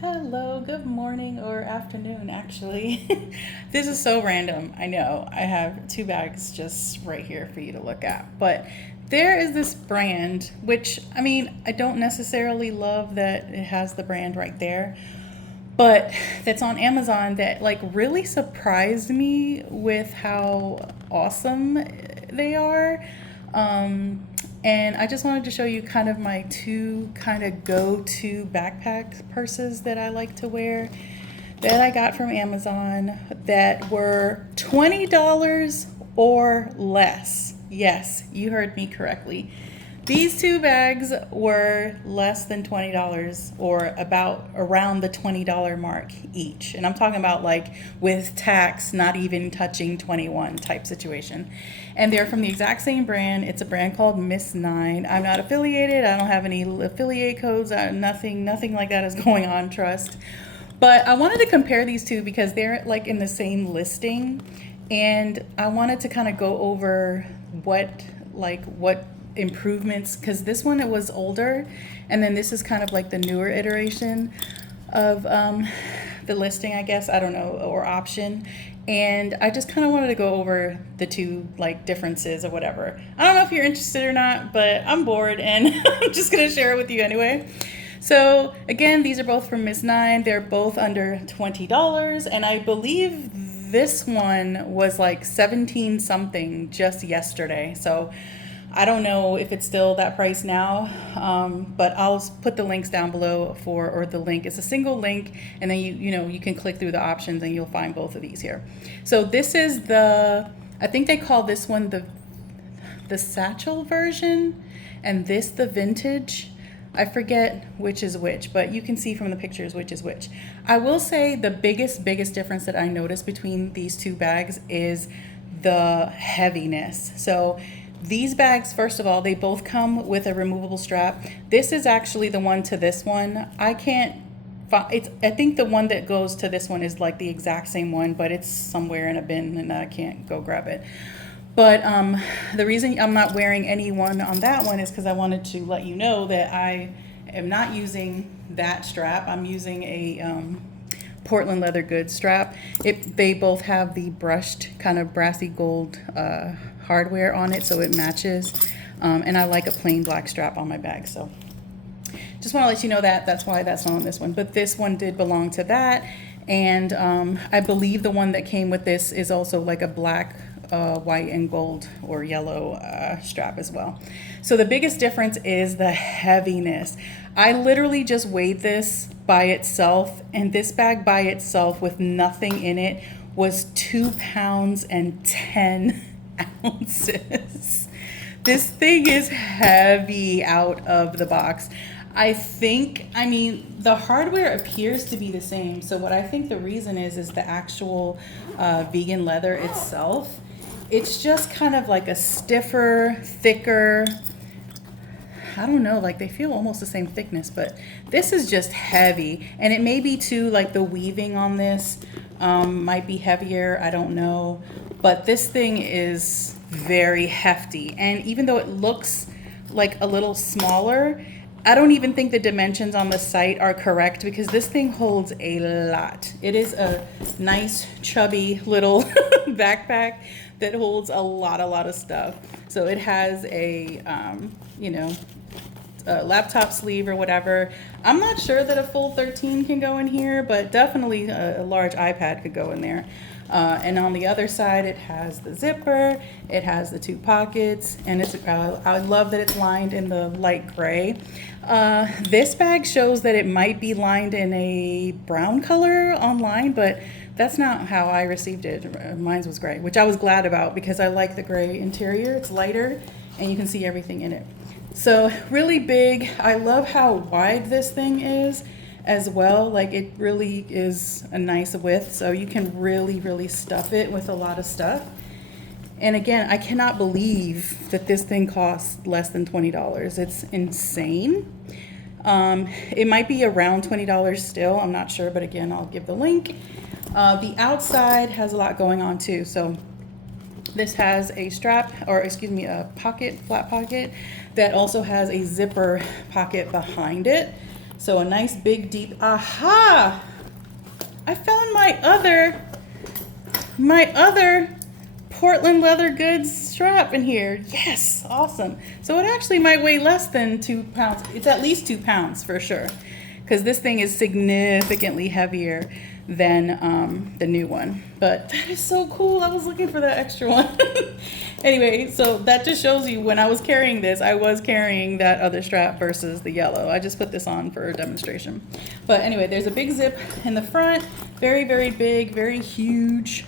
Hello, good morning or afternoon, actually. This is so random. I know. I have two bags just right here for you to look at. But there is this brand, which I don't necessarily love that it has the brand right there, but that's on Amazon that like really surprised me with how awesome they are. Um, and I just wanted to show you kind of my two kind of go-to backpack purses that I like to wear that I got from Amazon that were $20 or less. Yes, you heard me correctly. These two bags were less than $20 or about around the $20 mark each. And I'm talking about like with tax, not even touching 21 type situation. And they're from the exact same brand. It's a brand called Missnine. I'm not affiliated. I don't have any affiliate codes. Nothing like that is going on, trust. But I wanted to compare these two because they're like in the same listing, and I wanted to kind of go over what improvements, because this one it was older, and then this is kind of like the newer iteration of the listing, I guess, I don't know, or option. And I just kind of wanted to go over the two like differences or whatever. I don't know if you're interested or not, but I'm bored and I'm just gonna share it with you anyway. So again, these are both from Missnine. They're both under $20, and I believe this one was like 17 something just yesterday. So I don't know if it's still that price now, but I'll put the links down below or the link. It's a single link, and then you can click through the options and you'll find both of these here. So this is I think they call this one the satchel version, and this the vintage. I forget which is which, but you can see from the pictures which is which. I will say the biggest difference that I noticed between these two bags is the heaviness. So these bags, first of all, they both come with a removable strap. This is actually the one to this one. I think the one that goes to this one is like the exact same one, but it's somewhere in a bin and I can't go grab it. But the reason I'm not wearing any one on that one is because I wanted to let you know that I am not using that strap. I'm using a Portland leather goods strap. They both have the brushed kind of brassy gold hardware on it, so it matches. And I like a plain black strap on my bag. So just want to let you know that's why that's not on this one. But this one did belong to that. And I believe the one that came with this is also like a black, white and gold or yellow strap as well. So the biggest difference is the heaviness. I literally just weighed this by itself, and this bag by itself with nothing in it was 2 pounds and 10 ounces. This thing is heavy out of the box. The hardware appears to be the same. So what I think the reason is the actual vegan leather itself. It's just kind of like a stiffer, thicker, I don't know, like they feel almost the same thickness, but this is just heavy. And it may be too, like the weaving on this might be heavier, I don't know. But this thing is very hefty. And even though it looks like a little smaller, I don't even think the dimensions on the site are correct because this thing holds a lot. It is a nice, chubby little backpack that holds a lot of stuff. So it has a laptop sleeve or whatever. I'm not sure that a full 13 can go in here, but definitely a large iPad could go in there. And on the other side, it has the zipper, it has the two pockets, and I love that it's lined in the light gray. This bag shows that it might be lined in a brown color online, but that's not how I received it. Mine was gray, which I was glad about because I like the gray interior. It's lighter, and you can see everything in it. So really big. I love how wide this thing is as well. Like it really is a nice width, so you can really stuff it with a lot of stuff. And again, I cannot believe that this thing costs less than $20. It's insane. It might be around $20 still, I'm not sure, but again, I'll give the link. The outside has a lot going on too. So this has a a flat pocket that also has a zipper pocket behind it. So a nice big deep, aha! I found my other Portland leather goods strap in here. Yes, awesome. So it actually might weigh less than 2 pounds. It's at least 2 pounds for sure, because this thing is significantly heavier than the new one. But that is so cool. I was looking for that extra one. Anyway, so that just shows you when I was carrying this, I was carrying that other strap versus the yellow. I just put this on for a demonstration. But anyway, there's a big zip in the front. Very, very big, very huge.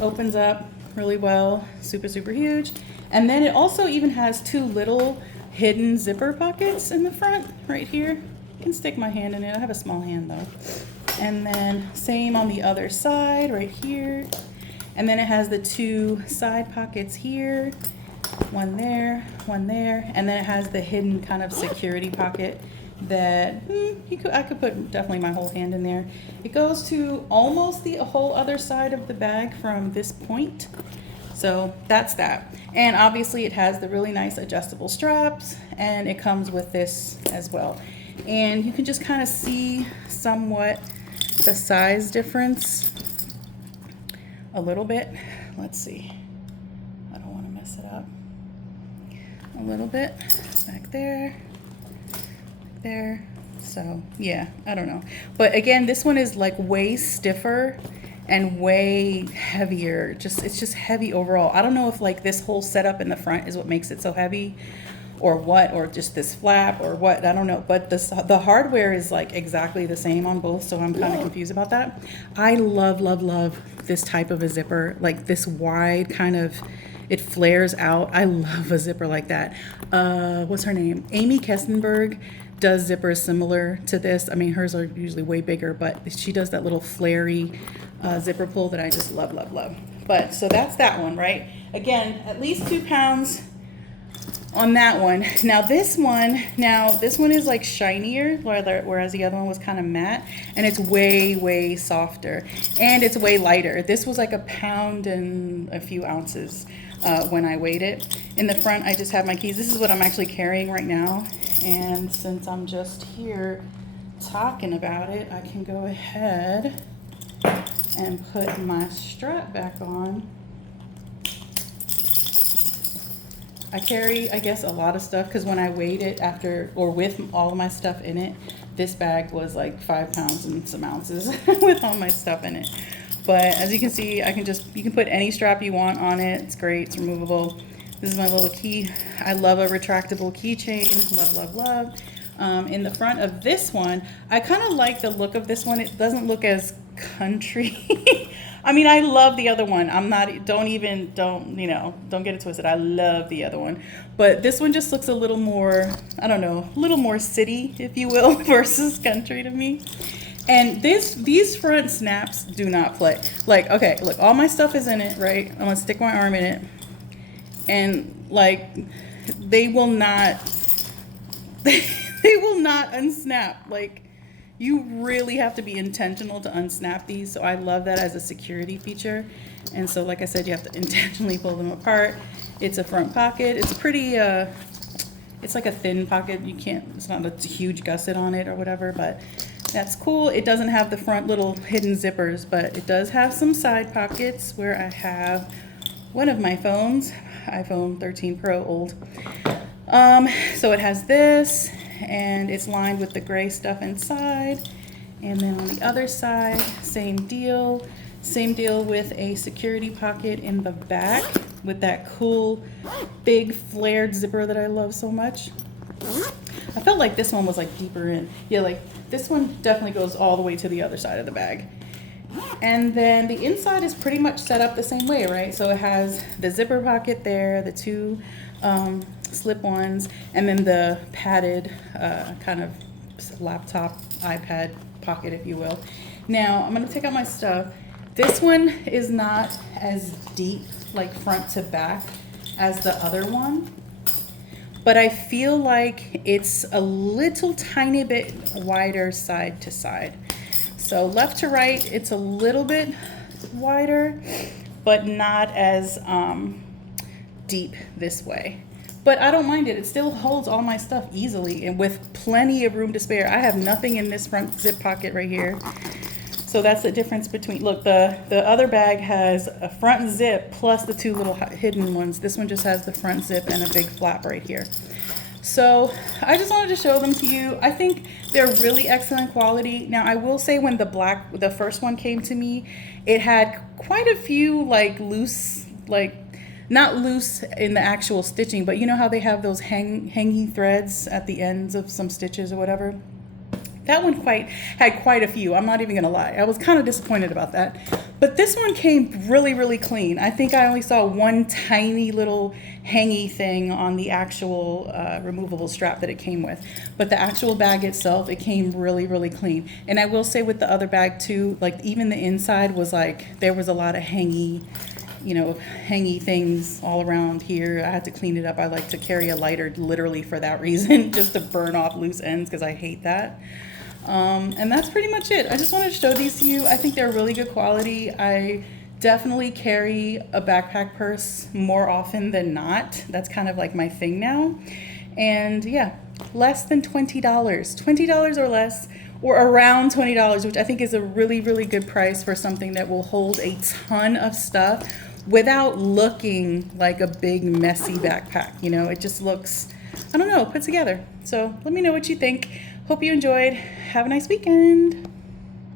Opens up really well, super, super huge. And then it also even has 2 little hidden zipper pockets in the front right here. I can stick my hand in it. I have a small hand though. And then same on the other side right here. And then it has the 2 side pockets here, one there, and then it has the hidden kind of security pocket that I could put definitely my whole hand in there. It goes to almost the whole other side of the bag from this point. So that's that. And obviously it has the really nice adjustable straps, and it comes with this as well. And you can just kind of see somewhat the size difference a little bit. Let's see. I don't want to mess it up. A little bit back there. There. So yeah, I don't know. But again, this one is like way stiffer and way heavier. It's just heavy overall. I don't know if like this whole setup in the front is what makes it so heavy, or what, or just this flap, or what, I don't know. But the hardware is like exactly the same on both, so I'm kind of confused about that. I love, love, love this type of a zipper, like this wide kind of, it flares out. I love a zipper like that. What's her name? Amy Kestenberg does zippers similar to this. I mean, hers are usually way bigger, but she does that little flary zipper pull that I just love, love, love. But so that's that one, right? Again, at least 2 pounds on that one. Now this one is like shinier, whereas the other one was kind of matte, and it's way, way softer, and it's way lighter. This was like 1 pound and a few ounces when I weighed it. In the front, I just have my keys. This is what I'm actually carrying right now. And since I'm just here talking about it, I can go ahead and put my strap back on. I carry, I guess, a lot of stuff, because when I weighed it after, or with all of my stuff in it, this bag was like 5 pounds and some ounces with all my stuff in it. But as you can see, you can put any strap you want on it. It's great, it's removable. This is my little key. I love a retractable keychain, love, love, love. In the front of this one, I kind of like the look of this one. It doesn't look as country. I mean, I love the other one. Don't get it twisted. I love the other one. But this one just looks a little more, I don't know, a little more city, if you will, versus country to me. And these front snaps do not play. Like, okay, look, all my stuff is in it, right? I'm gonna stick my arm in it. And like, they will not unsnap. Like, you really have to be intentional to unsnap these. So I love that as a security feature. And so, like I said, you have to intentionally pull them apart. It's a front pocket. It's pretty, it's like a thin pocket. It's not a huge gusset on it or whatever, but that's cool. It doesn't have the front little hidden zippers, but it does have some side pockets where I have one of my phones, iPhone 13 Pro old. So it has this, and it's lined with the gray stuff inside. And then on the other side, same deal with a security pocket in the back with that cool big flared zipper that I love so much. I felt like this one was like deeper in. Yeah, like this one definitely goes all the way to the other side of the bag. And then the inside is pretty much set up the same way, right? So it has the zipper pocket there, the 2 slip-ons, and then the padded kind of laptop, iPad pocket, if you will. Now, I'm going to take out my stuff. This one is not as deep, like front to back, as the other one. But I feel like it's a little tiny bit wider side to side. So left to right, it's a little bit wider, but not as deep this way. but I don't mind it. It still holds all my stuff easily and with plenty of room to spare. I have nothing in this front zip pocket right here. So that's the difference between, look, the other bag has a front zip plus the two little hidden ones. This one just has the front zip and a big flap right here. So I just wanted to show them to you. I think they're really excellent quality. Now I will say when the first one came to me, it had quite a few like loose, like not loose in the actual stitching, but you know how they have those hanging threads at the ends of some stitches or whatever? That one had quite a few. I'm not even gonna lie. I was kind of disappointed about that. But this one came really, really clean. I think I only saw one tiny little hangy thing on the actual removable strap that it came with. But the actual bag itself, it came really, really clean. And I will say with the other bag too, like even the inside was like, there was a lot of hangy things all around here. I had to clean it up. I like to carry a lighter literally for that reason, just to burn off loose ends because I hate that. And that's pretty much it. I just wanted to show these to you. I think they're really good quality. I definitely carry a backpack purse more often than not. That's kind of like my thing now. And yeah, less than $20, $20 or less, or around $20, which I think is a really, really good price for something that will hold a ton of stuff without looking like a big messy backpack. You know, it just looks, I don't know, put together. So let me know what you think. Hope you enjoyed. Have a nice weekend.